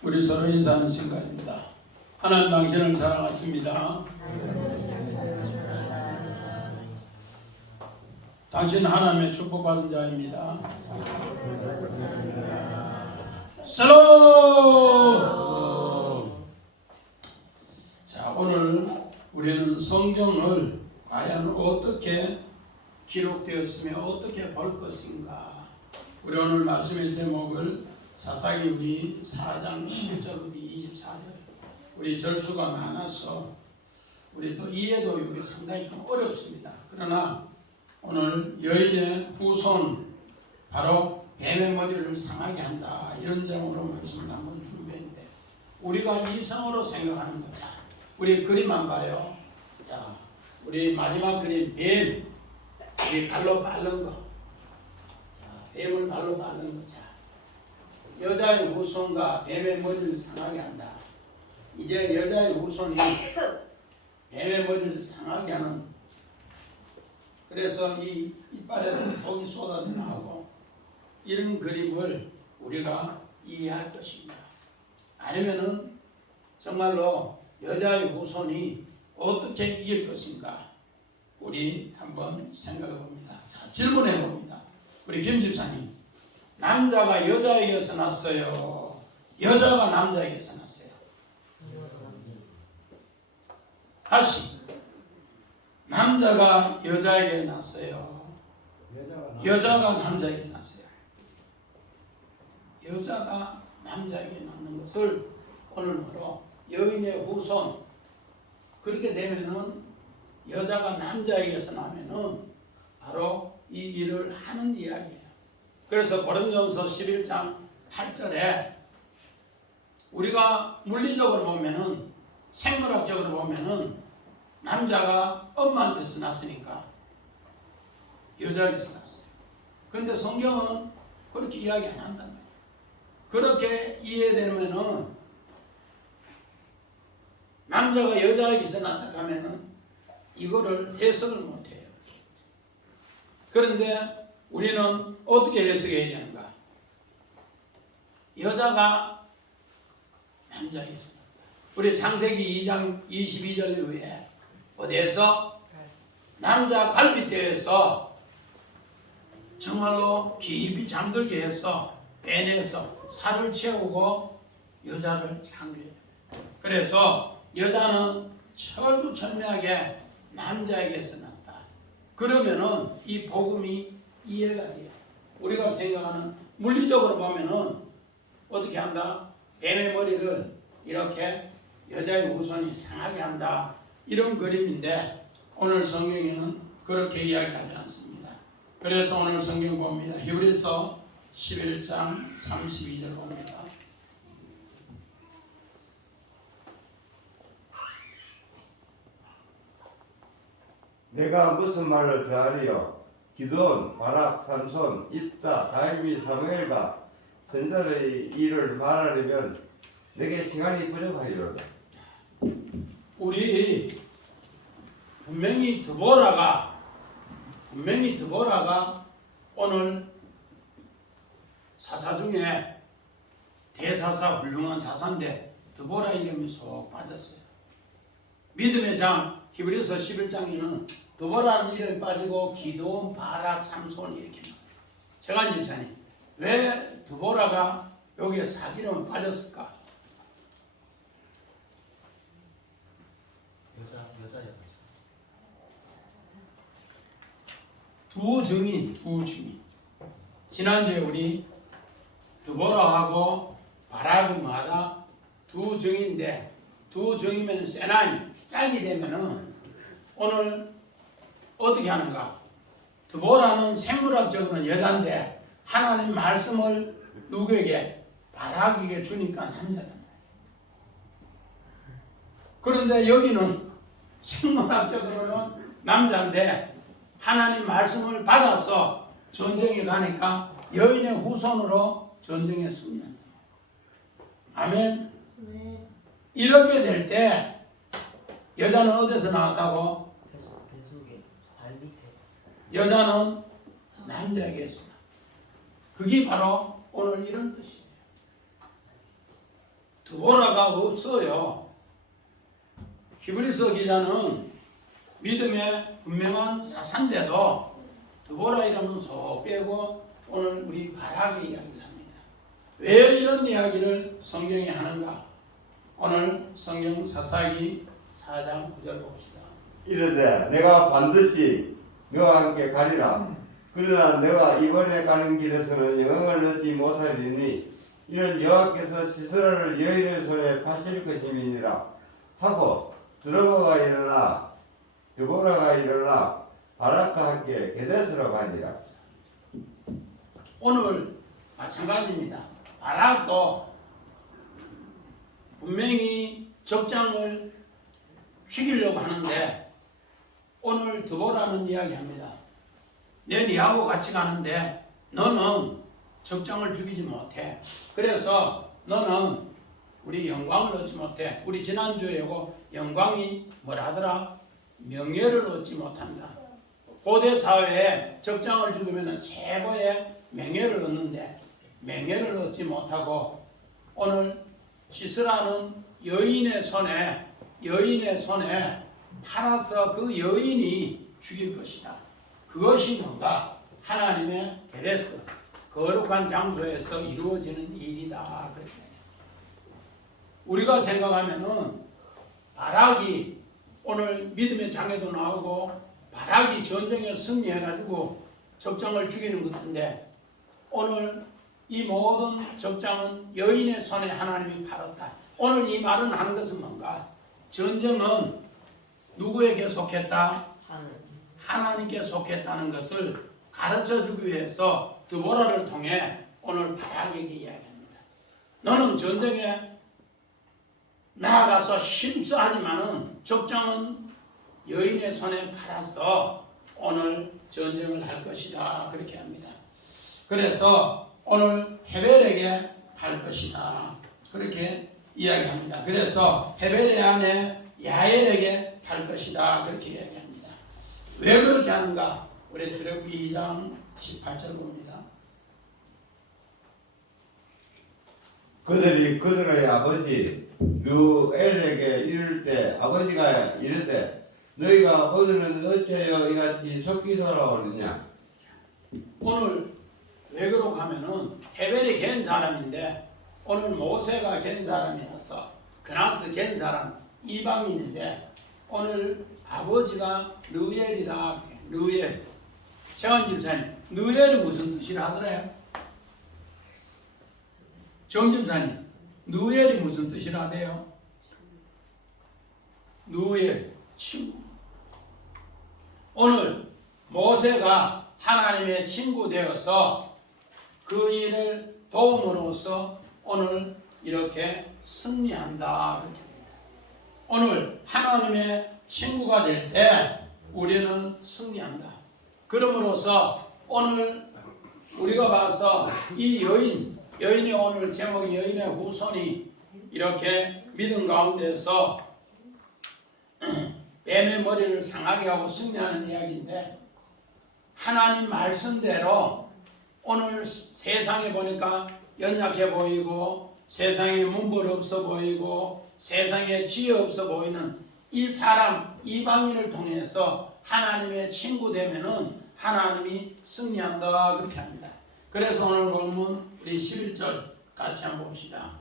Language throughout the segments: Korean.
우리 서로 인사하는 시간입니다. 하나님 당신을 사랑하십니다. 당신은 하나님의 축복받은 자입니다. 샬롬! 자, 오늘 우리는 성경을 과연 어떻게 기록되었으며 어떻게 볼 것인가. 우리 오늘 말씀의 제목을 사사기기 4장 11절부터 24절. 우리 절수가 많아서 우리 또 이해도 이게 상당히 좀 어렵습니다. 그러나 오늘 여인의 후손, 바로 뱀의 머리를 상하게 한다, 이런 제목으로 말씀을 한번 준비했는데, 우리가 이성으로 생각하는 거죠. 우리 그림만 봐요. 자, 우리 마지막 그림 뱀, 우리 발로 밟는 거. 자, 뱀을 발로 밟는 거. 자, 여자의 후손과 뱀의 머리를 상하게 한다. 이제 여자의 후손이 뱀의 머리를 상하게 하는, 그래서 이 이빨에서 독이 쏟아나오고, 이런 그림을 우리가 이해할 것입니다. 아니면은 정말로 여자의 후손이 어떻게 이길 것인가, 우리 한번 생각해 봅니다. 자, 질문해 봅니다. 우리 김 집사님, 남자가 여자에게서 났어요, 여자가 남자에게서 났어요? 다시, 남자가 여자에게 났어요, 여자가 남자에게 났어요? 여자가 남자에게 낳는 것을 오늘부로 여인의 후손, 그렇게 되면은 여자가 남자에게서 나면은 바로 이 일을 하는 이야기예요. 그래서 고린도전서 11장 8절에 우리가 물리적으로 보면은, 생물학적으로 보면은 남자가 엄마한테서 났으니까 여자에게서 났어요. 그런데 성경은 그렇게 이야기 안 한단 말이에요. 그렇게 이해되면은 남자가 여자에게서 났다 하면은 이거를 해석을 못해요. 그런데 우리는 어떻게 해석해야 되는가? 여자가 남자에게서 났다. 우리 창세기 2장 22절 이후에 어디에서? 남자 갈빗대에서 정말로 깊이 잠들게 해서 빼내서 살을 채우고 여자를 창조해야 됩니다. 그래서 여자는 철두철미하게 남자에게서 났다. 그러면은 이 복음이 이해가 돼요. 우리가 생각하는, 물리적으로 보면은 어떻게 한다? 뱀의 머리를 이렇게 여자의 후손이 상하게 한다, 이런 그림인데 오늘 성경에는 그렇게 이야기하지 않습니다. 그래서 오늘 성경 봅니다. 히브리서 11장 32절 봅니다. 내가 무슨 말을 더하리요? 기드온, 바락, 삼손, 입다, 다윗, 사무엘과 선자의 일을 말하려면 내게 시간이 부족하리로다. 우리 분명히 드보라가 오늘 사사 중에 대사사, 훌륭한 사사인데 드보라 이름이 쏙 빠졌어요. 믿음의 장 히브리서 11장에는 드보라는 이름이 빠지고 기드온, 바락, 삼손 이렇게 나와요. 재관 집사님, 왜 드보라가 여기에 사기름은 빠졌을까? 여자야. 두 증인. 지난주에 우리 드보라하고 바락은 두 증인데, 두 증이면 세나이, 짝이 되면은 오늘 어떻게 하는가? 드보라는 생물학적으로는 여자인데 하나님 말씀을 누구에게? 바락에게 주니까 남자다. 그런데 여기는 생물학적으로는 남자인데 하나님 말씀을 받아서 전쟁에 가니까 여인의 후손으로 전쟁에 승리한다. 아멘. 네. 이렇게 될 때 여자는 어디서 나왔다고? 뱃속에 발 밑에. 여자는 남자에게서. 그게 바로 오늘 이런 뜻이에요. 드보라가 없어요. 히브리서 기자는 믿음의 분명한 사사인데도 드보라 이름은 쏙 빼고 오늘 우리 바락의 이야기를 합니다. 왜 이런 이야기를 성경에 하는가? 오늘 성경 사사기 4장 9절 봅시다. 이르되 내가 반드시 너와 함께 가리라. 그러나 내가 이번에 가는 길에서는 영을 얻지 못하리니 이는 여호와께서 시스라를 여인의 손에 파실 것임이니라 하고 드로바가 일어나 드보라가 일어나 바락과 함께 게데스로 가니라. 오늘 마찬가지입니다. 바락도 분명히 적장을 죽이려고 하는데 오늘 드보라는 이야기합니다. 내 니하고 같이 가는데 너는 적장을 죽이지 못해. 그래서 너는 우리 영광을 얻지 못해. 우리 지난주에고 영광이 뭐라더라? 명예를 얻지 못한다. 고대 사회에 적장을 죽이면 최고의 명예를 얻는데 명예를 얻지 못하고 오늘 시스라는 여인의 손에 팔아서 그 여인이 죽일 것이다. 그것이 뭔가? 하나님의 게데스, 거룩한 장소에서 이루어지는 일이다. 그렇게. 우리가 생각하면은 바락이 오늘 믿음의 장에도 나오고 바락이 전쟁에 승리해가지고 적장을 죽이는 것 같은데 오늘 이 모든 적장은 여인의 손에 하나님이 팔았다. 오늘 이 말은 하는 것은 뭔가? 전쟁은 누구에게 속했다? 하나님께 속했다는 것을 가르쳐주기 위해서 드보라를 통해 오늘 바락에게 이야기합니다. 너는 전쟁에 나아가서 힘써 하지만은 적장은 여인의 손에 팔아서 오늘 전쟁을 할 것이다. 그렇게 합니다. 그래서 오늘 헤벨에게 팔 것이다. 그렇게 이야기합니다. 그래서 헤벨의 아내 야엘에게 팔 것이다. 그렇게 이야기합니다. 왜 그렇게 하는가? 우리 출애굽기 2장 18절 봅니다. 그들이 그들의 아버지 르엘에게 이를 때 아버지가 이르되 너희가 오늘은 어찌하여 이같이 속기 돌아오느냐. 오늘 왜 그러고 하면은 헤벨이 갠 사람인데 오늘 모세가 갠 사람이라서 그나스 갠 사람 이방인인데 오늘 아버지가 르엘이다. 르엘. 정한 집사님, 르엘이 무슨 뜻이라 하더래요? 정 집사님, 르엘이 무슨 뜻이라 하대요? 르엘, 친구. 오늘 모세가 하나님의 친구 되어서 그 일을 도움으로써 오늘 이렇게 승리한다. 그렇게 합니다. 오늘 하나님의 친구가 될 때 우리는 승리한다. 그러므로서 오늘 우리가 봐서 이 여인이 오늘 제목이 여인의 후손이 이렇게 믿음 가운데서 뱀의 머리를 상하게 하고 승리하는 이야기인데 하나님 말씀대로 오늘 세상에 보니까 연약해 보이고 세상에 문벌 없어 보이고 세상에 지혜 없어 보이는 이 사람 이방인을 통해서 하나님의 친구 되면은 하나님이 승리한다. 그렇게 합니다. 그래서 오늘 본문 우리 11절 같이 한번 봅시다.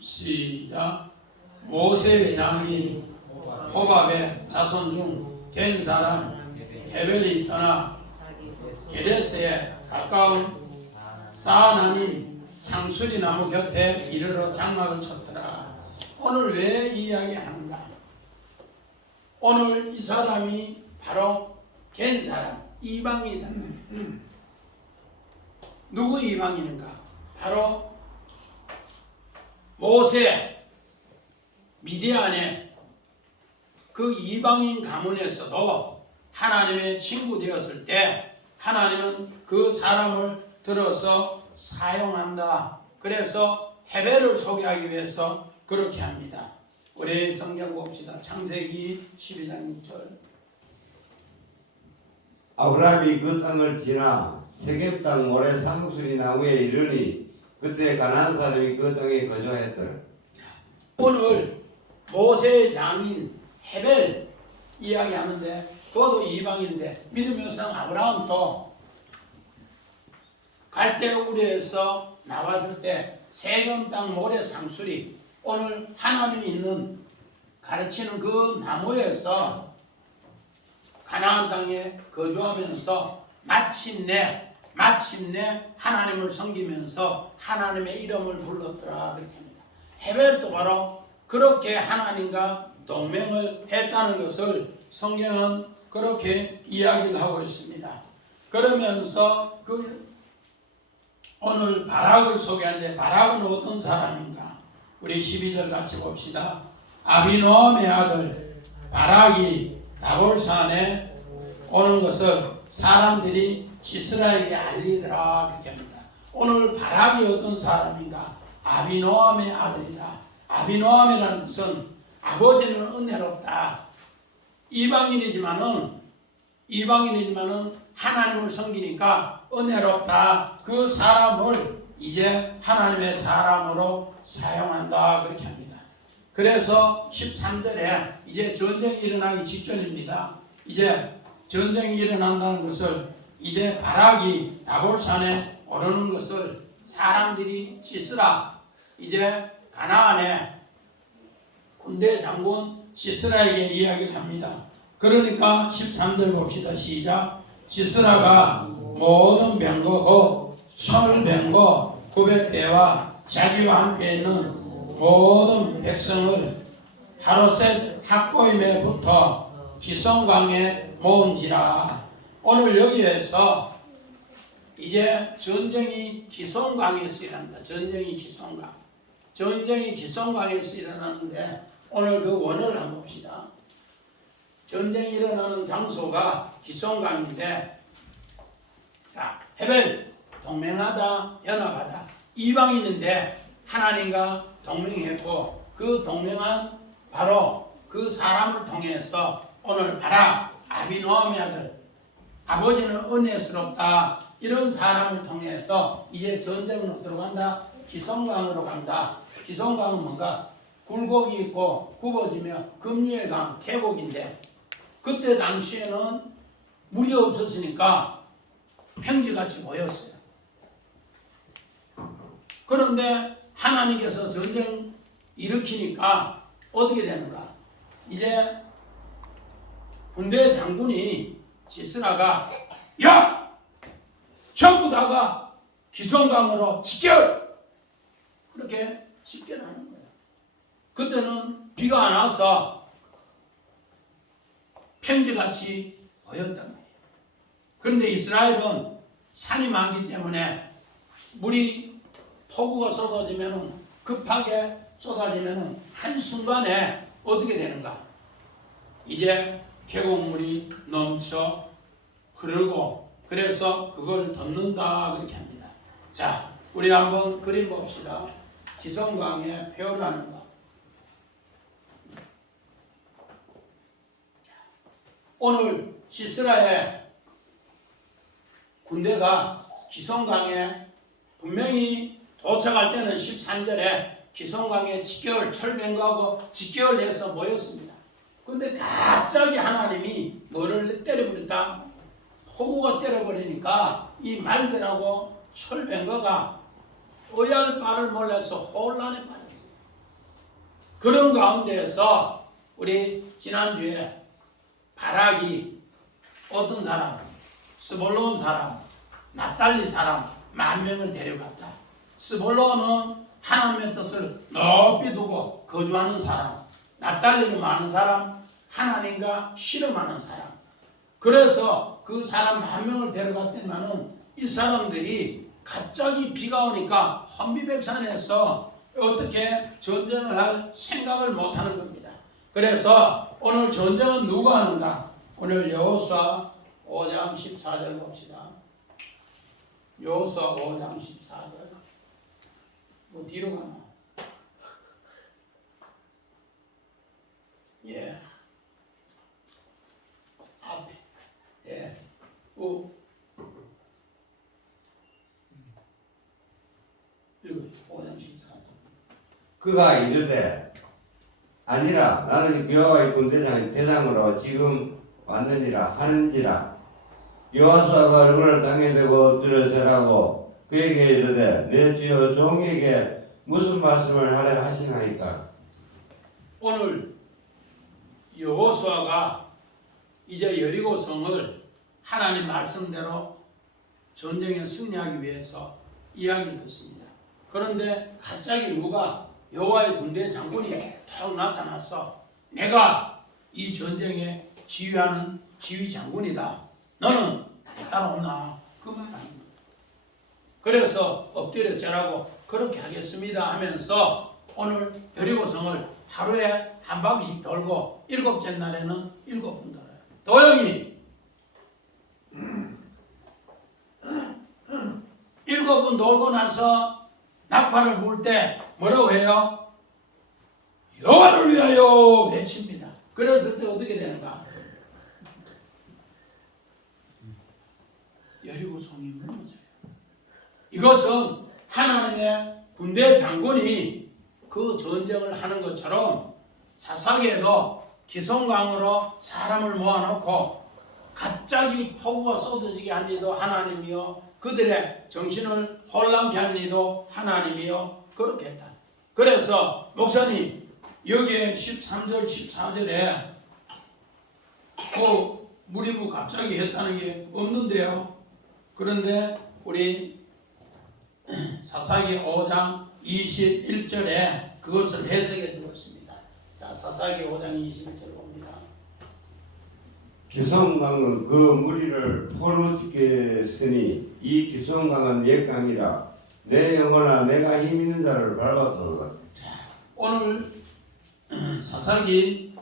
시작. 모세의 장인 호밥의 자손 중 갠 사람 헤벨이 떠나 게데스에 가까운 사나님 상수리 나무 곁에 이르러 장막을 쳤더라. 오늘 왜 이야기하는가? 오늘 이 사람이 바로 갠 사람 이방인이다. 누구 이방인인가? 바로 모세 미디안의 그 이방인 가문에서도 하나님의 친구 되었을 때 하나님은 그 사람을 들어서 사용한다. 그래서 헤벨을 소개하기 위해서 그렇게 합니다. 우리 성경 봅시다. 창세기 12장 6절. 아브라함이 그 땅을 지나 세겜 땅 모래 상수리 나무에 이르니 그때 가나안 사람이 그 땅에 거주하였더라. 오늘 모세의 장인 헤벨 이야기하는데 그것도 이방인인데 믿음의 성 아브라함도 갈대 우리에서 나왔을 때 세겜 땅 모래 상수리 오늘 하나님이 있는 가르치는 그 나무에서 가나안 땅에 거주하면서 마침내 하나님을 섬기면서 하나님의 이름을 불렀더라 그렇게 합니다. 헤벨도 바로 그렇게 하나님과 동맹을 했다는 것을 성경은 그렇게 이야기를 하고 있습니다. 그러면서 오늘 바락을 소개하는데 바락은 어떤 사람인가? 우리 12절 같이 봅시다. 아비노함의 아들 바락이 다볼산에 오는 것을 사람들이 시스라에게 알리더라 그렇게 합니다. 오늘 바락이 어떤 사람인가? 아비노함의 아들이다. 아비노함이라는 것은 아버지는 은혜롭다. 이방인이지만은 하나님을 섬기니까 은혜롭다. 그 사람을 이제 하나님의 사람으로 사용한다 그렇게 합니다. 그래서 13절에 이제 전쟁이 일어나기 직전입니다. 이제 전쟁이 일어난다는 것을 이제 바락이 다볼산에 오르는 것을 사람들이 시스라 이제 가나안의 군대 장군 시스라에게 이야기를 합니다. 그러니까 13절 봅시다. 시작. 시스라가 모든 병거 곧 철병거 900대와 자기와 함께 있는 모든 백성을 하로셋 학고임에 붙어 기성강에 모은지라. 오늘 여기에서 이제 전쟁이 기성강에서 일어난다. 전쟁이 기성강에서 일어나는데 오늘 그 원어를 한번 봅시다. 전쟁이 일어나는 장소가 기성강인데 자 헤벨 동맹하다 연합하다 이방인인데 하나님과 동맹했고 그 동맹한 바로 그 사람을 통해서 오늘 바락 아비노함의 아들 아버지는 은혜스럽다 이런 사람을 통해서 이제 전쟁으로 들어간다. 기성강으로 간다. 기성강은 뭔가 굴곡이 있고 굽어지며 금류의 강 계곡인데 그때 당시에는 물이 없었으니까 평지같이 보였어요. 그런데 하나님께서 전쟁 일으키니까 어떻게 되는가? 이제 군대 장군이 시스라가 야! 전부 다가 기성강으로 직결! 그렇게 직결하는 거예요. 그때는 비가 안 와서 평지같이 보였단 말이에요. 그런데 이스라엘은 산이 많기 때문에 물이 폭우가 쏟아지면 급하게 쏟아지면 한순간에 어떻게 되는가? 이제 계곡물이 넘쳐 흐르고 그래서 그걸 덮는다 그렇게 합니다. 자, 우리 한번 그림 봅시다. 기성강에 표현하는 거. 오늘 시스라의 군대가 기성강에 분명히 도착할 때는 13절에 기성강에 직결 철병거하고 직결해서 모였습니다. 그런데 갑자기 하나님이 뭐를 때려버렸다? 폭우가 때려버리니까 이 말들하고 철병거가 어얄 바를 몰라서 혼란에 빠졌어요. 그런 가운데에서 우리 지난주에 바락이 어떤 사람, 스볼론 사람, 납달리 사람 10,000명을 데려갔다. 스볼론은 하나님의 뜻을 높이 두고 거주하는 사람, 납달리는 많은 사람, 하나님과 실험하는 사람. 그래서 그 사람 10,000명을 데려갔더니만은 이 사람들이 갑자기 비가 오니까 혼비백산해서 어떻게 전쟁을 할 생각을 못하는 겁니다. 그래서 오늘 전쟁은 누가 하는가? 오늘 여호수아 5장 14절 봅시다. 여호수아 5장 14절. 뭐 뒤로 가나? 예. 앞에. 예. 읽어 5장 14절. 그가 이르되 아니라 나는 여호와의 군대장 대장으로 지금 왔느니라 하는지라. 여호수아가 얼굴을 땅에 대고 들어서라고 그에게 이르되 내 주여 종에게 무슨 말씀을 하려 하시나이까. 오늘 여호수아가 이제 여리고 성을 하나님 말씀대로 전쟁에 승리하기 위해서 이야기를 듣습니다. 그런데 갑자기 누가 여호와의 군대 장군이 탁 나타났어. 내가 이 전쟁에 지휘하는 지휘 장군이다. 너는 나에 따라오나? 그 말 아닙니다. 그래서 엎드려 절하고 그렇게 하겠습니다 하면서 오늘 여리고성을 하루에 한 바퀴씩 돌고 7째 날에는 7번 돌아요. 도영이 7번 돌고 나서 나팔을 불 때 뭐라고 해요? 여호와를 위하여 외칩니다. 그랬을 때 어떻게 되는가? 여리고성이 무너져요. 이것은 하나님의 군대 장군이 그 전쟁을 하는 것처럼 사사기에도 기성강으로 사람을 모아놓고 갑자기 폭우가 쏟아지게 한 이도 하나님이요 그들의 정신을 혼란케 한 이도 하나님이요 그렇게 했다. 그래서 목사님 여기에 13절 14절에 무리부 갑자기 했다는 게 없는데요. 그런데 우리 사사기 5장 21절에 그것을 해석해 주고 있습니다. 자, 사사기 5장 21절 봅니다. 기성강은 그 무리를 포르게 쓰니 이 기성강은 옛강이라 내 영혼아 내가 힘 있는 자를 밟았도다. 자, 오늘 사사기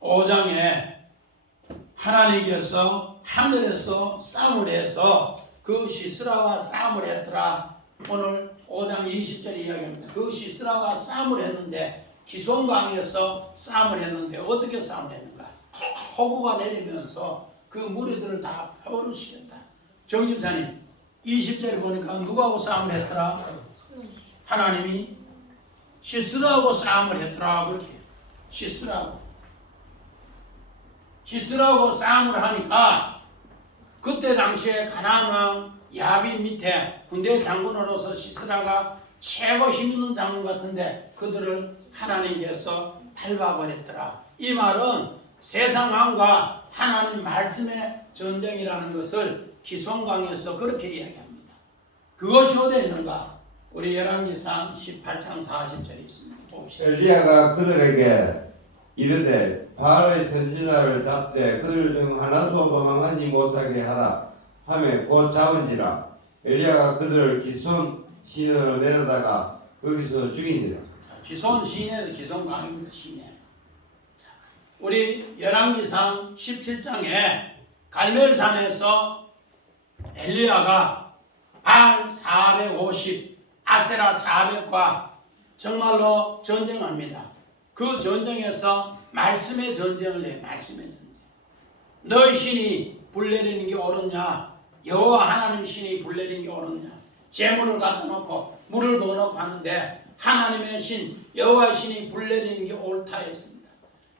5장에 하나님께서 하늘에서 싸움을 해서 그 시스라와 싸움을 했더라. 오늘 5장 20절 이야기합니다. 그 시스라와 싸움을 했는데 기송강에서 싸움을 했는데 어떻게 싸움을 했는가? 폭우가 내리면서 그 무리들을 다 포로시켰다. 정집사님 20절 보니까 누구하고 싸움을 했더라? 하나님이 시스라하고 싸움을 했더라. 그렇게 시스라하고 싸움을 하니까 그때 당시에 가나안 왕 야빈 밑에 군대 장군으로서 시스라가 최고 힘있는 장군 같은데 그들을 하나님께서 밟아버렸더라. 이 말은 세상 왕과 하나님 말씀의 전쟁이라는 것을 기송강에서 그렇게 이야기합니다. 그것이 어디에 있는가? 우리 열왕기상 18장 40절에 있습니다. 봅시다. 엘리야가 그들에게 이르되 바알의 선지자를 잡되 그들 중 하나도 도망하지 못하게 하라 하며 곧 잡은지라. 엘리야가 그들을 기손 시내로 내려다가 거기서 죽이니라. 기손 시내는 기송강입니다. 시내. 우리 열왕기상 17장에 갈멜산에서 엘리야가 바알 450, 아세라 400과 정말로 전쟁합니다. 그 전쟁에서 말씀의 전쟁을 해요. 말씀의 전쟁. 너희 신이 불내리는 게 옳으냐? 여호와 하나님 신이 불내리는 게 옳으냐? 재물을 갖다 놓고 물을 부어놓고 하는데 하나님의 신, 여호와의 신이 불내리는 게 옳다 했습니다.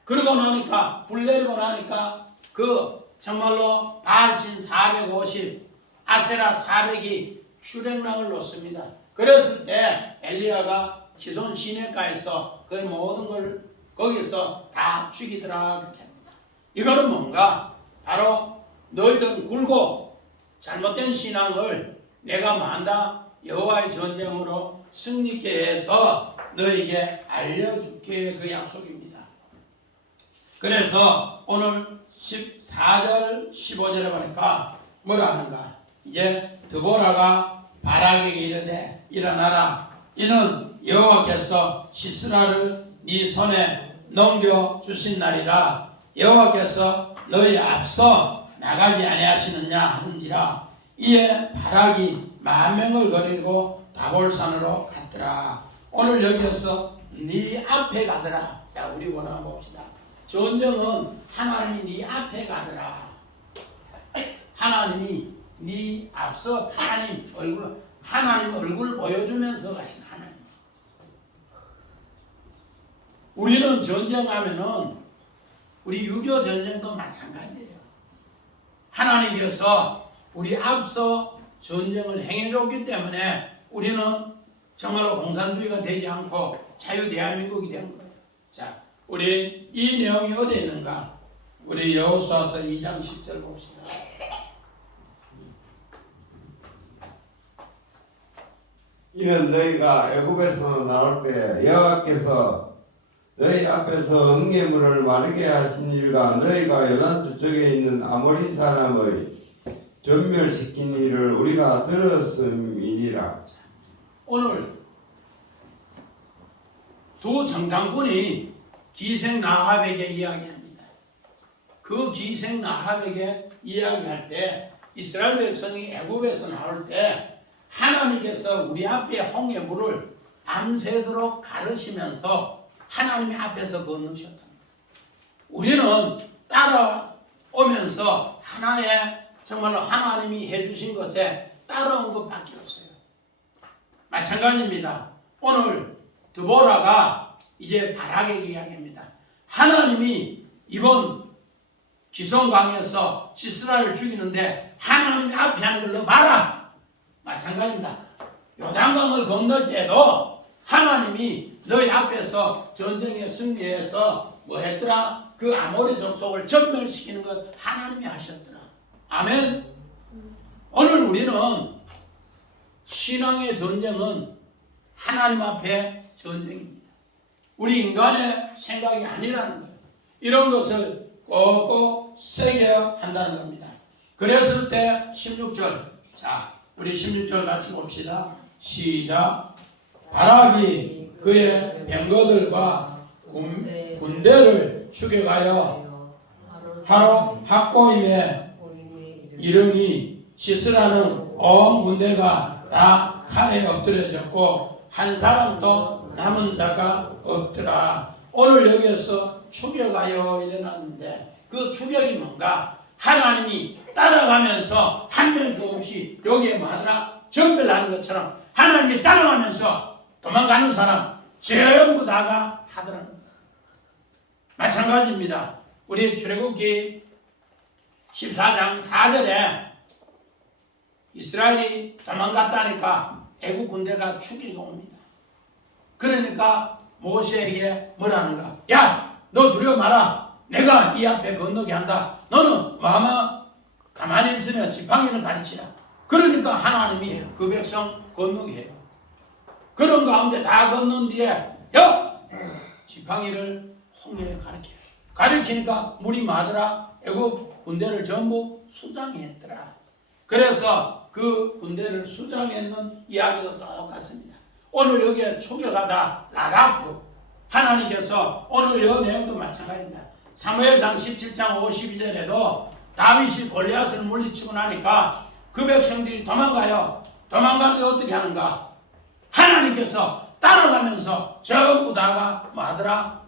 그러고 나니까 불내리고 나니까 그 정말로 바알신 450, 아세라 400이 슈렉랑을 놓습니다. 그랬을 때 엘리야가 기손 시내가에서 그 모든 걸 거기서 다 죽이더라 그렇게 합니다. 이거는 뭔가 바로 너희들은 굴고 잘못된 신앙을 내가 만다 여호와의 전쟁으로 승리케 해서 너에게 알려줄게 그 약속입니다. 그래서 오늘 14절 15절에 보니까 뭐라 하는가? 이제 드보라가 바락에게 이르되 일어나라. 이는 여호와께서 시스라를 네 손에 넘겨주신 날이라. 여호와께서 너희 앞서 나가지 아니하시느냐 하는지라. 이에 바락이 10,000명을 거리고 다볼산으로 갔더라. 오늘 여기에서 네 앞에 가더라. 자, 우리 원하는 봅시다. 전쟁은 하나님이 네 앞에 가더라. 하나님이 네 앞서 하나님 얼굴 하나님 얼굴을 보여주면서 가신 하나님. 우리는 전쟁하면은 우리 6.25 전쟁도 마찬가지예요. 하나님께서 우리 앞서 전쟁을 행해줬기 때문에 우리는 정말로 공산주의가 되지 않고 자유 대한민국이 된 거예요. 자, 우리 이 내용이 어디에 있는가? 우리 여호수아서 2장 10절 봅시다. 이는 너희가 애굽에서 나올 때 여호와께서 너희 앞에서 응예물을 마르게 하신 일과 너희가 요단 저쪽에 있는 아모리 사람의 전멸시킨 일을 우리가 들었음이니라. 오늘 두 정탐꾼이 기생 라합에게 이야기합니다. 그 기생 라합에게 이야기할 때 이스라엘 백성이 애굽에서 나올 때 하나님께서 우리 앞에 홍해물을 밤새도록 가르시면서 하나님의 앞에서 건너셨다. 우리는 따라오면서 하나의 정말로 하나님이 해주신 것에 따라온 것밖에 없어요. 마찬가지입니다. 오늘 드보라가 이제 바락에게 이야기합니다. 하나님이 이번 기성강에서 시스라를 죽이는데 하나님 앞에 하는 걸 너 봐라. 마찬가지입니다. 요단강을 건널 때도 하나님이 너희 앞에서 전쟁에 승리해서 뭐 했더라? 그 아모리 족속을 전멸시키는 것 하나님이 하셨더라. 아멘. 오늘 우리는 신앙의 전쟁은 하나님 앞에 전쟁입니다. 우리 인간의 생각이 아니라는 거예요. 이런 것을 꼭꼭 새겨야 한다는 겁니다. 그랬을 때 16절, 자 우리 16절 같이 봅시다. 시작. 바락이 그의 병거들과 군대를 추격하여 하루 학고임에 이르니 시스라는 온 군대가 다 칼에 엎드려졌고 한 사람도 남은 자가 없더라. 오늘 여기에서 추격하여 일어났는데 그 추격이 뭔가? 하나님이 따라가면서 한 명도 없이 여기에 뭐하더라? 전멸하는 것처럼 하나님이 따라가면서 도망가는 사람 전부 다가 하더라는 거예요. 마찬가지입니다. 우리 출애굽기 14장 4절에 이스라엘이 도망갔다니까 애국 군대가 추격이 옵니다. 그러니까 모세에게 뭐라는가? 야, 너 두려워 마라. 내가 이 앞에 건너게 한다. 너는 마마 가만히 있으면 지팡이를 가르치라. 그러니까 하나님이 그 백성 건너게 해요. 그런 가운데 다 건넌 뒤에 야! 지팡이를 홍해에 가르쳐요. 가르치니까 물이 마더라. 애국 군대를 전부 수장했더라. 그래서 그 군대를 수장했는 이야기도 똑같습니다. 오늘 여기에 추격하다 라합 하나님께서 오늘 이 내용도 마찬가지입니다. 사무엘상 17장 52절에도 다윗이 골리앗을 물리치고 나니까 그 백성들이 도망가요. 도망가는데 어떻게 하는가? 하나님께서 따라가면서 전부 다가 마더라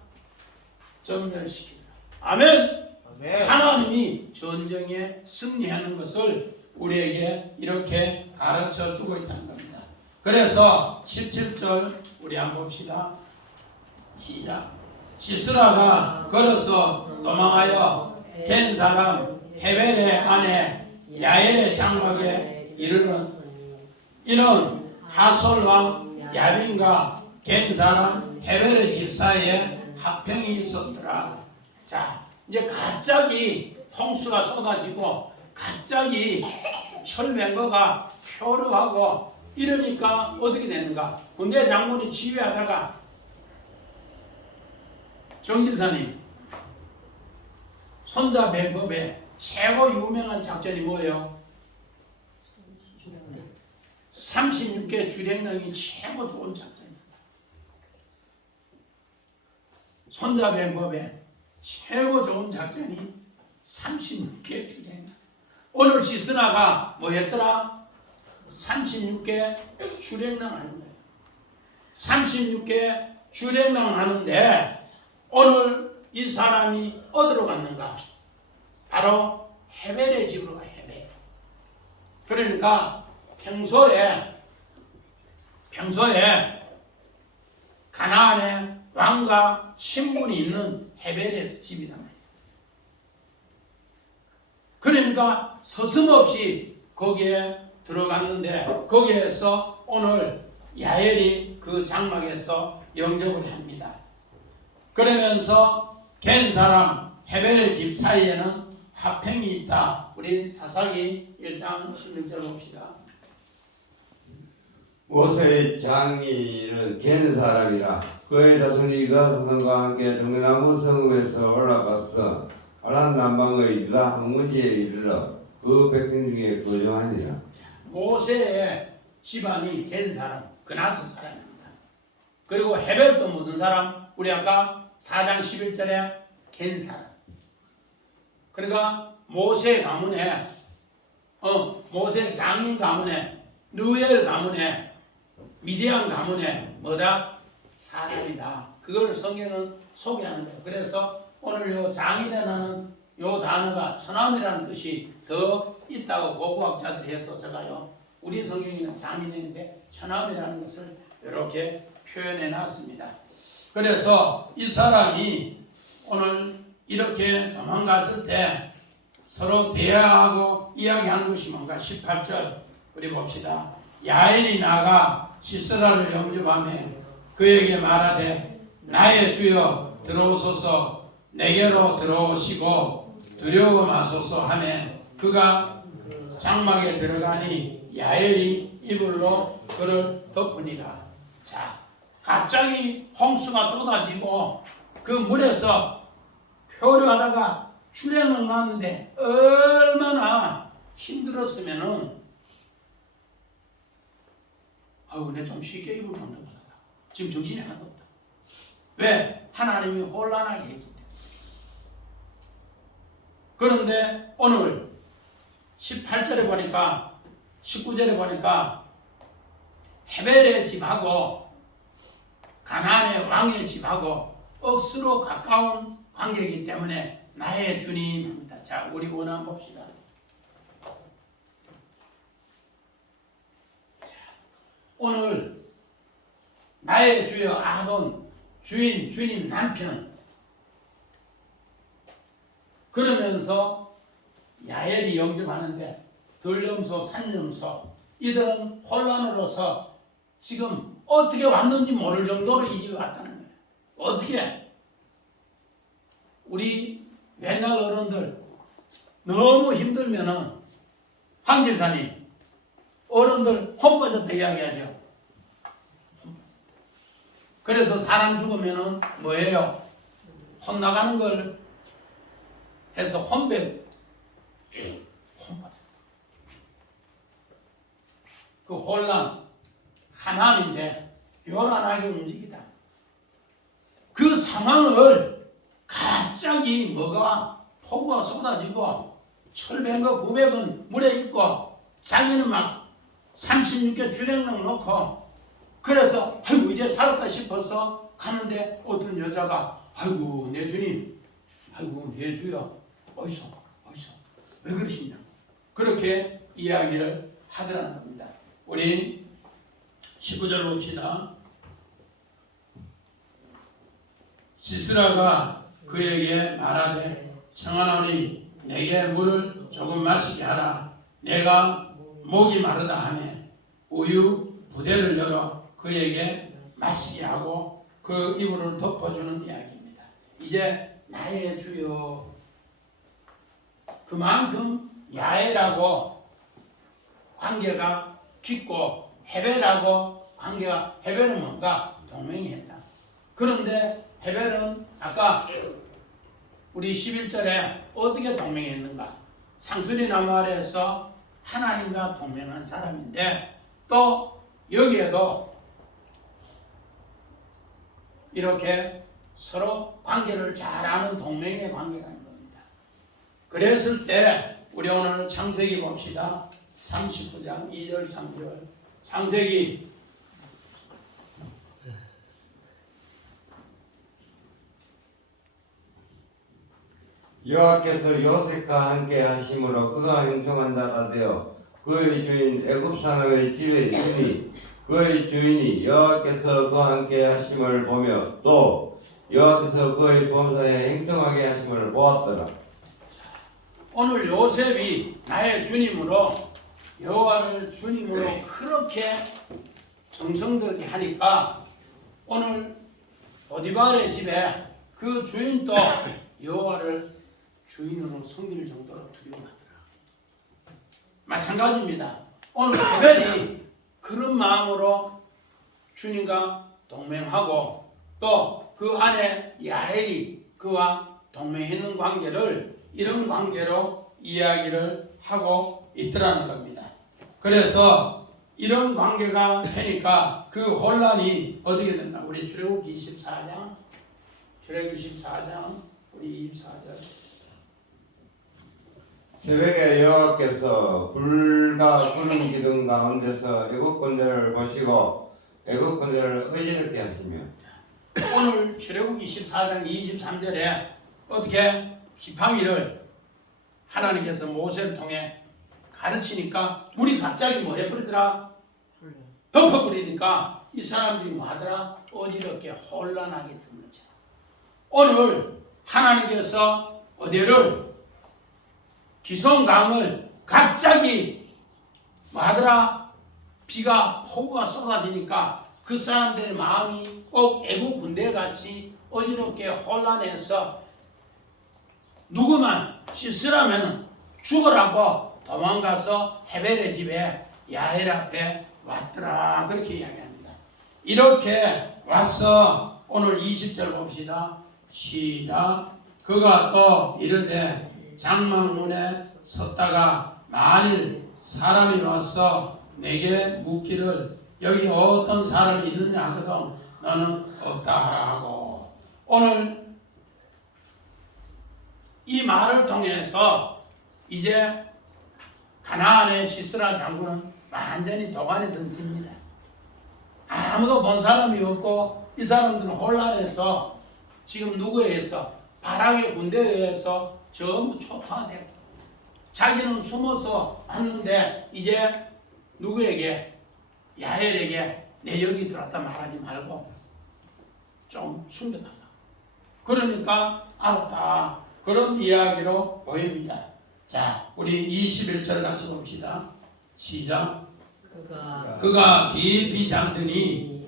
전멸시키더라. 아멘. 아멘. 하나님이 전쟁에 승리하는 것을 우리에게 이렇게 가르쳐 주고 있다는 겁니다. 그래서 17절 우리 한번 봅시다. 시작. 시스라가 걸어서 도망하여 겐 사람 헤벨의 아내 야엘의 장막에 이르는 이는 하솔 왕 야빈과 겐 사람 헤벨의 집 사이에 합평이 있었더라. 자, 이제 갑자기 홍수가 쏟아지고 갑자기 철맹거가 표류하고 이러니까 어떻게 되는가? 군대 장군이 지휘하다가 정진사님 손자배법의 최고 유명한 작전이 뭐예요? 36개 주력령이 최고 좋은 작전입니다. 손자배법의 최고 좋은 작전이 36개 주력령. 오늘 시스라가 뭐 했더라? 36개 주력령 하는 거예요. 36개 주력령 하는데 오늘 이 사람이 어디로 갔는가? 바로 헤벨의 집으로 가. 헤벨. 그러니까 평소에 평소에 가나안에 왕과 신분이 있는 헤벨의 집이란 말이에요. 그러니까 서슴없이 거기에 들어갔는데 거기에서 오늘 야엘이 그 장막에서 영접을 합니다. 그러면서 겐 사람 헤벨의 집 사이에는 화평이 있다. 우리 사사기 1장 16절 봅시다. 모세의 장인은 겐 사람이라 그의 자손이 그 자손과 함께 동나무 성읍에서 올라가서 아란 남방의 유다 항문지에 이르러 그 백성 중에 거주하니라. 모세의 집안이 겐 사람, 그나스 사람입니다. 그리고 헤벨도 묻은 사람, 우리 아까 4장 11절에 겐 사람. 그러니까 모세 가문에, 모세 장인 가문에, 느엘 가문에, 미디안 가문에 뭐다? 사람이다. 그걸 성경은 소개하는 거예요. 그래서 오늘 요 장인이라는 요 단어가 처남이라는 뜻이 더 있다고 고고학자들이 해서 제가요 우리 성경에는 장인인데 처남이라는 것을 이렇게 표현해 놨습니다. 그래서 이 사람이 오늘 이렇게 도망갔을 때 서로 대화하고 이야기하는 것이 뭔가 18절 우리 봅시다. 야엘이 나가 시스라를 영접하며 그에게 말하되 나의 주여 들어오소서 내게로 들어오시고 두려워 마소서 하며 그가 장막에 들어가니 야엘이 이불로 그를 덮으니라. 자, 갑자기 홍수가 쏟아지고 그 물에서 표류하다가 출행을 났는데 얼마나 힘들었으면은 아유, 내 좀 쉽게 입을 좀 덮어라. 지금 정신이 하나도 없다. 왜? 하나님이 혼란하게 했기 때문에. 그런데 오늘 18절에 보니까 19절에 보니까 헤벨의 집하고 가나안의 왕의 집하고 억수로 가까운 관계이기 때문에 나의 주님 합니다. 자, 우리 원한 봅시다. 오늘 나의 주여 아돈, 주인, 주님, 남편 그러면서 야엘이 영접하는데 들염소, 산염소 이들은 혼란으로서 지금 어떻게 왔는지 모를 정도로 이 집에 왔다는 거예요. 어떻게? 우리 옛날 어른들 너무 힘들면은 황집사님 어른들 혼 빠졌다 이야기하죠. 그래서 사람 죽으면은 뭐예요? 혼 나가는 걸 해서 혼배 혼 빠졌다. 그 혼란 하나님인데 요란하게 움직이다. 그 상황을 갑자기 뭐가 폭우가 쏟아지고 철병과 900은 물에 있고 자기는 막 36개 주랭랑 놓고 그래서 아이고 이제 살았다 싶어서 가는데 어떤 여자가 아이고 내 주님 아이고 내 주여 어디서 왜 그러시냐 그렇게 이야기를 하더라는 겁니다. 우리 19절 봅시다. 시스라가 그에게 말하되 청하노니 내게 물을 조금 마시게 하라. 내가 목이 마르다 하며 우유 부대를 열어 그에게 마시게 하고 그 이불을 덮어주는 이야기입니다. 이제 나의 주여 그만큼 야엘하고 관계가 깊고 헤벨하고 관계가 헤벨은 뭔가 동맹이 했다. 그런데 헤벨은 아까 우리 11절에 어떻게 동맹했는가? 상수리 나무 아래에서 하나님과 동맹한 사람인데 또 여기에도 이렇게 서로 관계를 잘 아는 동맹의 관계라는 겁니다. 그랬을 때 우리 오늘 창세기 봅시다. 39장 2절 3절 창세기 여호와께서 요셉과 함께 하심으로 그가 형통한 자가 되어 그의 주인 애굽 사람의 집에 있으니 그 그의 주인이 여호와께서 그와 함께 하심을 보며 또 여호와께서 그의 범사에 행정하게 하심을 보았더라. 오늘 요셉이 나의 주님으로 여호와를 주님으로 그렇게 정성들게 하니까 오늘 보디발의 집에 그 주인도 여호와를 주인으로 섬길 정도로 두려워하더라. 마찬가지입니다. 오늘 그들이 그런 마음으로 주님과 동맹하고 또 그 안에 야헬이 그와 동맹했는 관계를 이런 관계로 이야기를 하고 있더라는 겁니다. 그래서 이런 관계가 되니까 그 혼란이 어떻게 됐나? 우리 출애굽기 24장 우리 24절. 새벽에 여호와께서 불과 구름 기둥 가운데서 애국 군대를 보시고 애국 군대를 어지럽게 하시며 오늘 출애굽기 24장 23절에 어떻게 지팡이를 하나님께서 모세를 통해 가르치니까 물이 갑자기 뭐 해버리더라? 덮어버리니까 이 사람들이 뭐 하더라? 어지럽게 혼란하게 된 거죠. 오늘 하나님께서 어디를 기성강을 갑자기 뭐 하더라? 비가 폭우가 쏟아지니까 그 사람들의 마음이 꼭 애국 군대같이 어지럽게 혼란해서 누구만 씻으라면 죽으라고 도망가서 헤벨의 집에 야헬 앞에 왔더라. 그렇게 이야기합니다. 이렇게 와서 오늘 20절 봅시다. 시작. 그가 또 이르되 장막문에 섰다가 만일 사람이 와서 내게 묻기를 여기 어떤 사람이 있느냐 하거든 너는 없다 하라 하고 오늘 이 말을 통해서 이제 가나안의 시스라 장군은 완전히 도관에 던집니다. 아무도 본 사람이 없고 이 사람들은 혼란해서 지금 누구에 의해서 바락의 군대에 의해서 전부 초토화되고 자기는 숨어서 왔는데 이제 누구에게 야헬에게 내 여기 들어왔다 말하지 말고 좀 숨겨달라. 그러니까 알았다. 그런 이야기로 보입니다. 자, 우리 21절 같이 봅시다. 시작. 그가 깊이 잠드니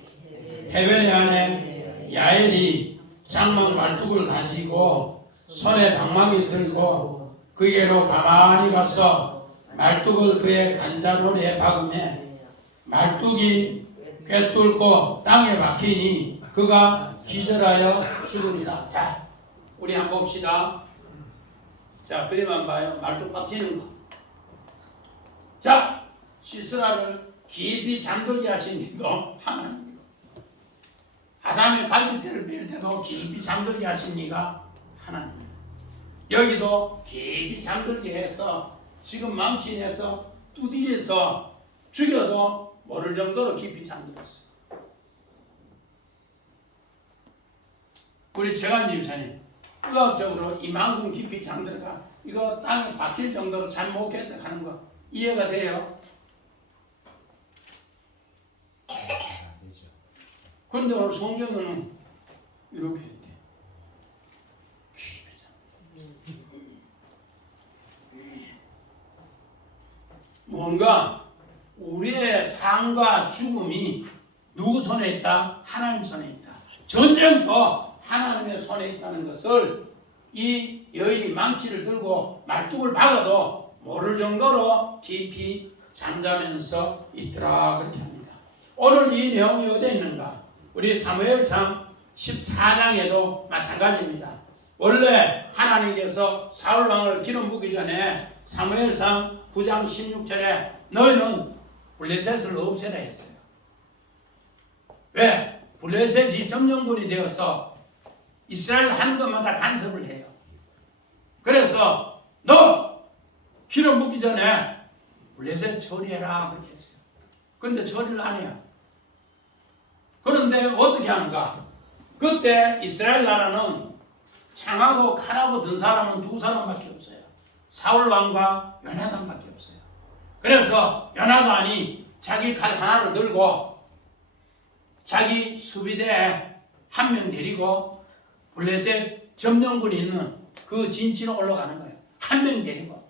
헤벨의 안에 야헬이 장막 말뚝을 가지고 손에 방망이 들고 그에게로 가만히 가서 말뚝을 그의 간장놀이에 박으매 말뚝이 꿰뚫고 땅에 박히니 그가 기절하여 죽으리라. 자, 우리 한번 봅시다. 자, 그림 한번 봐요. 말뚝 박히는 거. 자, 시스라를 깊이 잠들게 하신 이도 하나님. 아담의 갈빗대를 맬 때도 깊이 잠들게 하신 이가 하나님. 여기도 깊이 잠들게 해서 지금 망친해서 두드려서 죽여도 모를 정도로 깊이 잠들었어. 우리 재관 집사님 의학적으로 이만큼 깊이 잠들어가 이거 땅에 박힐 정도로 잘 못했다 하는 거 이해가 돼요? 그런데 오늘 성경은 이렇게 했대. 깊이 잠들어. 뭔가 우리의 삶과 죽음이 누구 손에 있다? 하나님 손에 있다. 전쟁도 하나님의 손에 있다는 것을 이 여인이 망치를 들고 말뚝을 박아도 모를 정도로 깊이 잠자면서 있더라. 그렇게 합니다. 오늘 이 내용이 어디에 있는가? 우리 사무엘상 14장에도 마찬가지입니다. 원래 하나님께서 사울 왕을 기름 붓기 전에 사무엘상 9장 16절에 너희는 블레셋을 없애라 했어요. 왜? 블레셋이 점령군이 되어서 이스라엘 하는 것마다 간섭을 해요. 그래서 너 기름 붓기 전에 블레셋 처리해라 그렇게 했어요. 그런데 처리를 안 해요. 그런데 어떻게 하는가? 그때 이스라엘 나라는 창하고 칼하고 든 사람은 두 사람밖에 없어요. 사울 왕과 요나단밖에 없어요. 그래서 요나단이 자기 칼 하나를 들고 자기 수비대에 한 명 데리고 블레셋 점령군이 있는 그 진치로 올라가는 거예요. 한 명 데리고.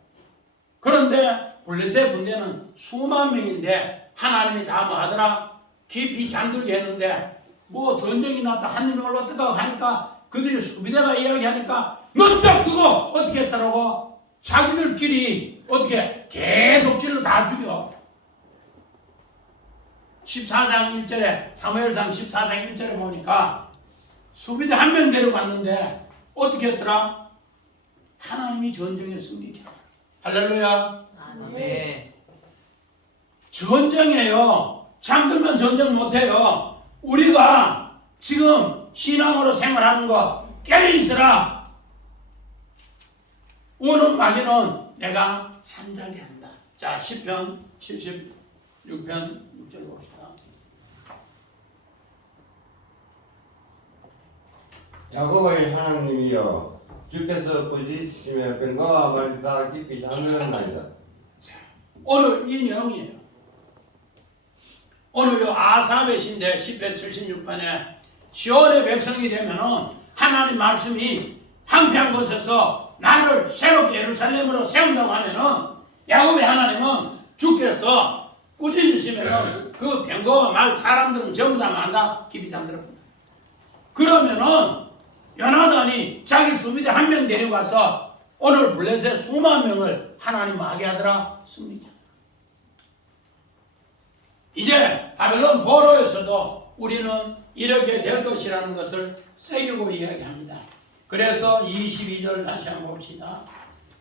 그런데 블레셋 군대는 수만 명인데 하나님이 다 뭐 하더라? 깊이 잠들게 했는데 뭐 전쟁이 났다 한 놈이 올라왔다가 하니까 그들이 수비대가 이야기하니까 넌딱 두고 어떻게 했다라고? 자기들끼리 어떻게 계속 찔러 다 죽여. 14장 1절에 사무엘상 14장 1절에 보니까 수비대 한 명 데려갔는데 어떻게 했더라? 하나님이 전쟁에 승리케. 할렐루야. 네. 전쟁이에요. 잠들면 전쟁 못해요. 우리가 지금 신앙으로 생활하는 거 깨어있으라. 오는 마귀는 내가 잠자게 한다. 자, 10편 76편 6절 봅시다. 야곱의 하나님이여 주께서 꾸짖으시며 병거와 말이 다 깊이 잠들었나이다. 오늘 이 내용이에요. 오늘 요 아삽의 신대 10편 76편에 시온의 백성이 되면은 하나님 말씀이 황폐한 곳에서 나를 새롭게 예루살렘으로 세운다고 하면은 야곱의 하나님은 주께서 꾸짖으시면은 그 병거와 말 사람들은 전부 다 만다 깊이 잠들었구나. 그러면은 요나단이 자기 수비대 한 명 데리고 가서 오늘 블레셋 수만 명을 하나님 마게 하더라. 승리자. 이제 바벨론 포로에서도 우리는 이렇게 될 것이라는 것을 새기고 이야기합니다. 그래서 22절 다시 한번 봅시다.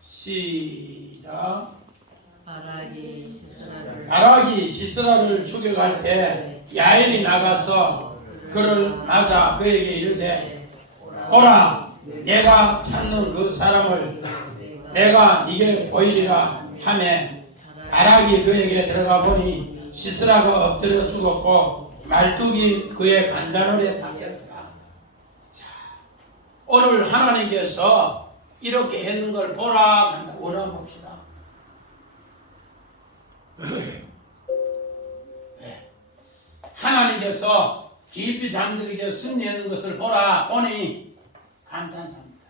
시작. 바락이 시스라를 죽여갈 때 야엘이 나가서 그를 맞아 그에게 이르되 오라 내가 찾는 그 사람을 내가 네게 보이리라 하매 바락이 그에게 들어가 보니 시스라가 엎드려 죽었고 말뚝이 그의 간장을에 박혔더라. 자, 오늘 하나님께서 이렇게 했는 걸 보라 한다. 오늘 봅시다. 네. 하나님께서 깊이 잠들게 승리하는 것을 보라 보니 감탄사입니다.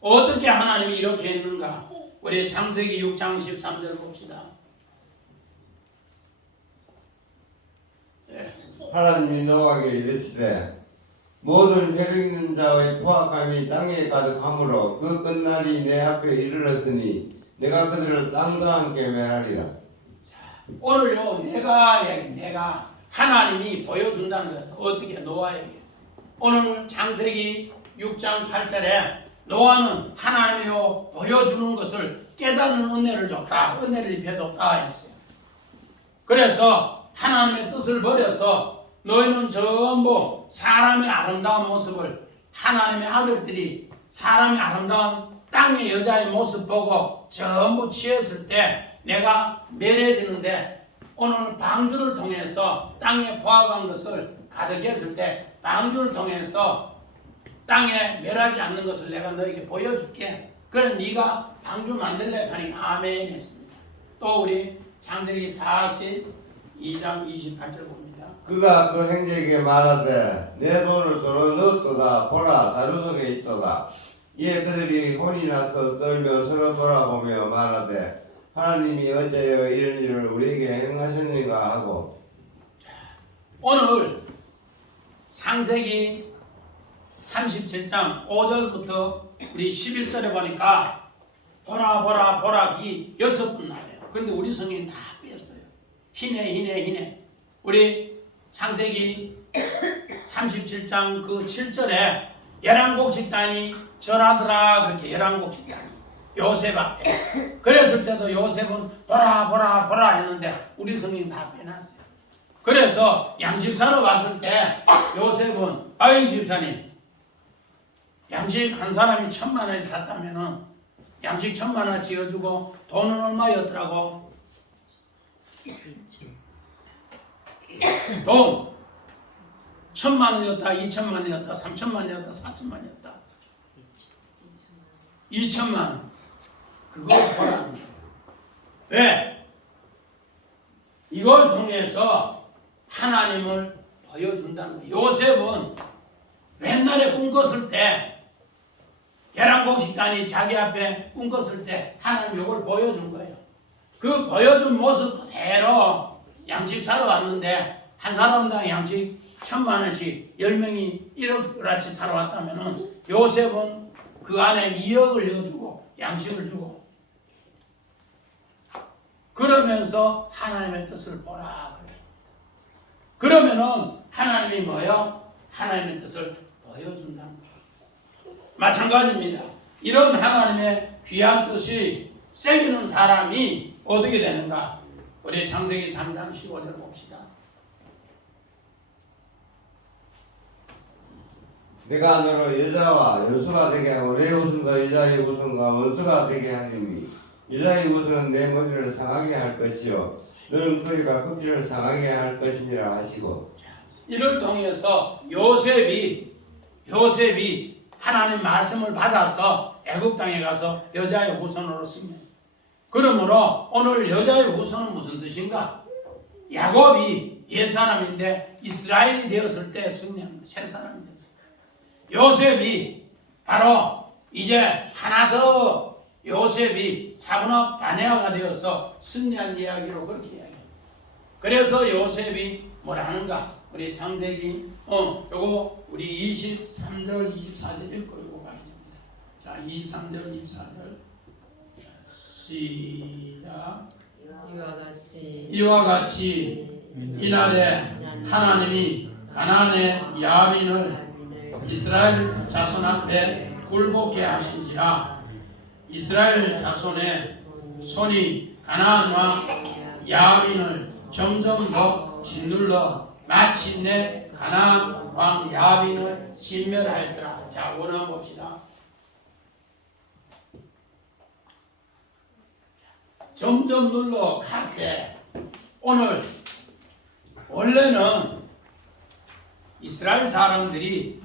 어떻게 하나님이 이렇게 했는가? 우리 창세기 6장 13절 봅시다. 하나님이 노아에게 이르시되 모든 혈육 있는 자의 포악함이 땅에 가득하므로 그 끝날이 내 앞에 이르렀으니 내가 그들을 땅과 함께 멸하리라. 오늘요 내가 하나님이 보여준다는 것 어떻게 노아에게 오늘 창세기 6장 8절에 노아는 하나님이요 보여주는 것을 깨닫는 은혜를 줬다. 은혜를 입혀줬다 했어요. 그래서 하나님의 뜻을 버려서 너희는 전부 사람의 아름다운 모습을 하나님의 아들들이 사람의 아름다운 땅의 여자의 모습 보고 전부 취했을 때 내가 멸해지는데 오늘 방주를 통해서 땅에 포악한 것을 가득했을 때 방주를 통해서 땅에 멸하지 않는 것을 내가 너에게 보여줄게. 그래 네가 방주 만들래 하니 아멘 했습니다. 또 우리 창세기 42장 28절 봅니다. 그가 그 행제에게 말하되 내 돈을 도로 넣었도다. 보라 다루석에 있도다. 이에 그들이 혼이 나서 떨며 서로 돌아보며 말하되 하나님이 어째여 이런 일을 우리에게 행하셨는가 하고. 오늘 창세기 37장 5절부터 우리 11절에 보니까 보라 이 6번 나와요. 그런데 우리 성경이 다 뺐어요. 희네 우리 창세기 37장 그 7절에 열왕곡식단이 전하더라. 그렇게 열왕곡식단이 요셉 앞에 그랬을 때도 요셉은 보라 했는데 우리 성경이 다 빼놨어요. 그래서 양식 사러 갔을 때 요셉은 아이 집사님 양식 한 사람이 1,000,000원에 샀다면은 양식 1,000,000원 지어주고 돈은 얼마였더라고? 돈 1,000,000원이었다, 2,000,000원이었다, 3,000,000원이었다, 4,000,000원이었다. 2,000,000원. 그걸 보라는 거예요. 왜? 이걸 통해서 하나님을 보여준다는 거예요. 요셉은 옛날에 꿈 꿨을 때 계란곡식단이 자기 앞에 꿈 꿨을 때 하나님 이걸 보여준 거예요. 그 보여준 모습 그대로 양식 사러 왔는데 한 사람당 양식 1,000,000원씩 10명이 1억같이 사러 왔다면은 요셉은 그 안에 2억을 넣어주고 양식을 주고 그러면서 하나님의 뜻을 보라 그래요. 그러면은 하나님이 뭐요? 하나님의 뜻을 보여준다는 거예요. 마찬가지입니다. 이런 하나님의 귀한 뜻이 새기는 사람이 어떻게 되는가? 우리 창세기 3장 15절 봅시다. 내가 너로 여자와 연수가 되게 하고 내 후손도 여자의 후손과 원수가 되게 하리니 여자의 후손은 내 머리를 상하게 할 것이요 너는 그이가 껍질을 상하게 할 것이니라 하시고. 이를 통해서 요셉이 하나님 말씀을 받아서 애굽 땅에 가서 여자의 후손으로 승리. 그러므로 오늘 여자의 후손은 무슨 뜻인가? 야곱이 옛사람인데 이스라엘이 되었을 때 승리한 새 사람이 됐어요. 요셉이 바로 이제 하나 더 요셉이 사분화 바네아가 되어서 승리한 이야기로 그렇게 이야기해요. 그래서 요셉이 뭐라는가? 우리 창세기 요거 우리 23절 24절 읽고 가야 됩니다. 자, 23절 24절 시작. 이와 같이 이날에 하나님이 가나안의 야빈을 이스라엘 자손 앞에 굴복해 하신지라 이스라엘 자손의 손이 가나안 왕 야빈을 점점 더 짓눌러 마침내 가나안 왕 야빈을 진멸하였더라. 자, 원어 봅시다. 점점 눌러 카세. 오늘 원래는 이스라엘 사람들이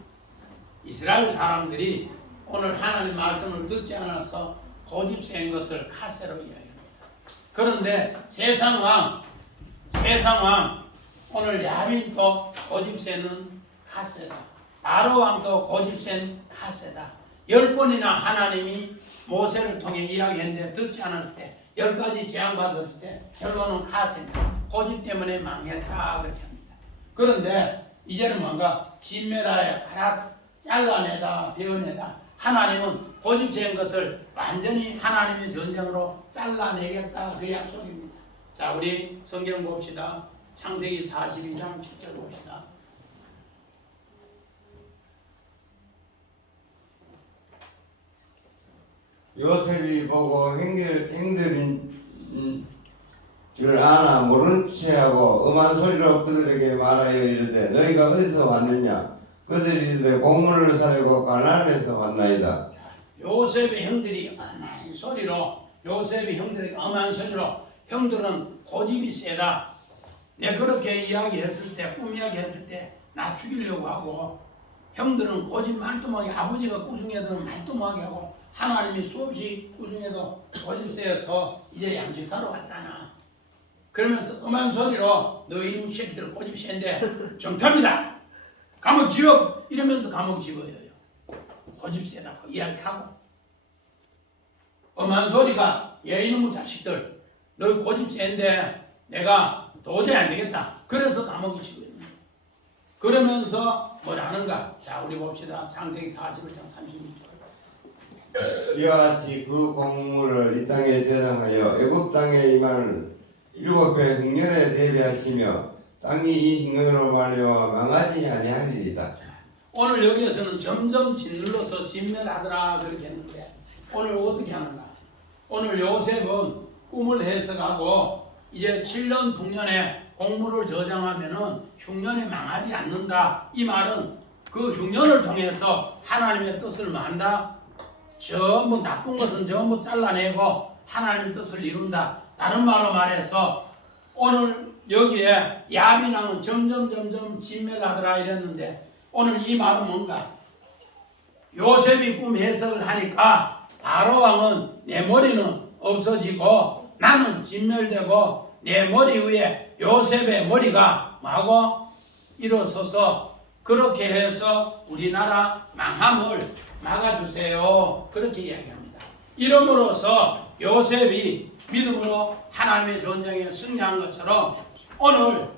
오늘 하나님 말씀을 듣지 않아서 고집센 것을 카세로 이야기합니다. 그런데 세상 왕 오늘 야빈도 고집세는 카세다. 바로 왕도 고집센 카세다. 10번이나 하나님이 모세를 통해 이야기했는데 듣지 않을 때 10가지 재앙받았을 때 결론은 카세입니다. 고집 때문에 망했다 그렇게 합니다. 그런데 이제는 뭔가 진멸하여 가라 잘라내다 베어내다. 하나님은 고집센 것을 완전히 하나님의 전쟁으로 잘라내겠다 그 약속입니다. 자, 우리 성경 봅시다. 창세기 42장 7절 봅시다. 요셉이 보고 행들인 줄 아나 모른 체하고 엄한 소리로 그들에게 말하여 이르되 너희가 어디서 왔느냐? 그들이 이르되 곡물을 사려고 가나안에서 왔나이다. 요셉의 형들이 엄한 소리로 형들은 고집이 세다. 내 그렇게 이야기했을 때 꿈 이야기했을 때 나 죽이려고 하고 형들은 고집 말도하게 아버지가 꾸중해도 말도하게 하고 하나님이 수없이 꾸중해도 고집 세어서 이제 양식 사러 왔잖아. 그러면서 엄한 소리로 너희 이놈 새끼들 고집 센데 정탐이다. 감옥 지옥 이러면서 감옥 집어요. 고집 세다고 이야기하고 엄한 소리가 얘 이놈의 자식들 너희 고집 센데 내가 도저히 안 되겠다. 그래서 감옥에 집어요. 그러면서 뭐라는가? 자, 우리 봅시다. 창세기 41장 36절. 이와 같이 그 곡물을 이 땅에 저장하여 애굽 땅에 임할 7배 흉년에 대비하시며 땅이 이 흉년으로 말려 망하지 아니하리이다. 오늘 여기에서는 점점 짓눌러서 진멸하더라 그렇게 했는데 오늘 어떻게 하는가? 오늘 요셉은 꿈을 해석하고 이제 7년 9년에 곡물을 저장하면은 흉년에 망하지 않는다. 이 말은 그 흉년을 통해서 하나님의 뜻을 만다. 전부 나쁜 것은 전부 잘라내고 하나님의 뜻을 이룬다. 다른 말로 말해서 오늘 여기에 야빈왕은 점점 진멸하더라 이랬는데 오늘 이 말은 뭔가? 요셉이 꿈 해석을 하니까 바로 왕은 내 머리는 없어지고 나는 진멸되고 내 머리 위에 요셉의 머리가 뭐하고 일어서서 그렇게 해서 우리나라 망함을 막아주세요. 그렇게 이야기합니다. 이름으로써 요셉이 믿음으로 하나님의 전쟁에 승리한 것처럼 오늘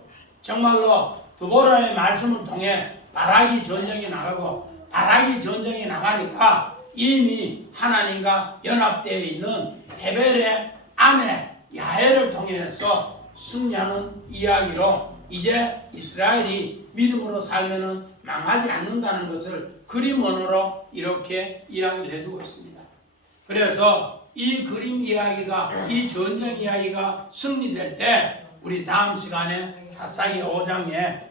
정말로 드보라의 말씀을 통해 바라기 전쟁에 나가고 바라기 전쟁에 나가니까 이미 하나님과 연합되어 있는 헤벨의 아내 야엘을 통해서 승리하는 이야기로 이제 이스라엘이 믿음으로 살면은 망하지 않는다는 것을 그림원으로 이렇게 이야기를 해주고 있습니다. 그래서 이 그림 이야기가 이 전쟁 이야기가 승리될 때 우리 다음 시간에 사사기 5장에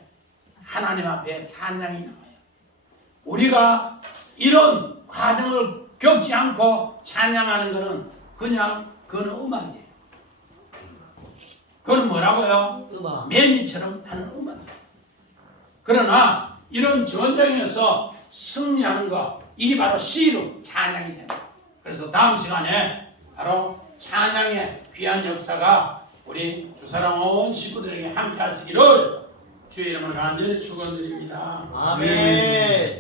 하나님 앞에 찬양이 나와요. 우리가 이런 과정을 겪지 않고 찬양하는 것은 그거는 음악이에요. 그건 뭐라고요? 음악. 매미처럼 하는 음악이에요. 그러나 이런 전쟁에서 승리하는 것, 이게 바로 시로 찬양이 됩니다. 그래서 다음 시간에 바로 찬양의 귀한 역사가 우리 주사랑 온 식구들에게 함께 하시기를 주의 이름으로 간절히 축원드립니다. 아멘.